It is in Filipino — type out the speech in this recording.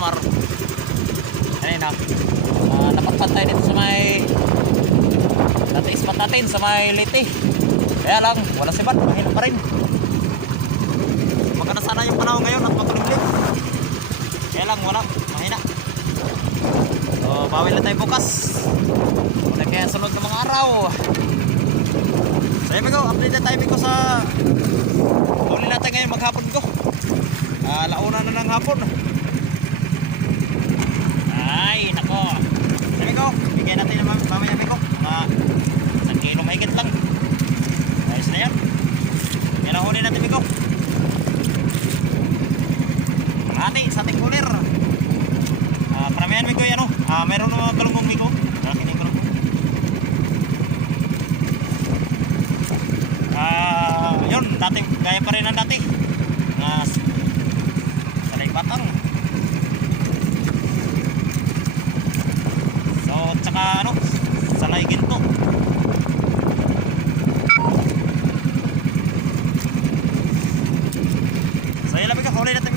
Samar. Kanina. Napagpantay dito sa may dati ispat natin sa may Liti. Kaya lang, wala sibat, mahina pa rin. Maganda sana yung panahon ngayon at makulimlim. Kaya lang, wala, mahina. So, bawil na tayo bukas. Muna kaya sunod ng mga araw. So, yun, update na tayo ko sa huli natin ngayon maghapon ko. Launa na ng hapon. Ay, nako. Sabi ko, bigyan natin naman mamaya ko. Mga 1 kilo mahigit lang. Ayos na yan. Yan ang huli natin ko. Hati sa ating kulir. Paramihan ko yan. Meron mga galunggong ko. Nakinig ko. Yun, dati, gaya pa rin ang dati. Sanay batang. So, tsaka sanay ginto. So, yun lang huli natin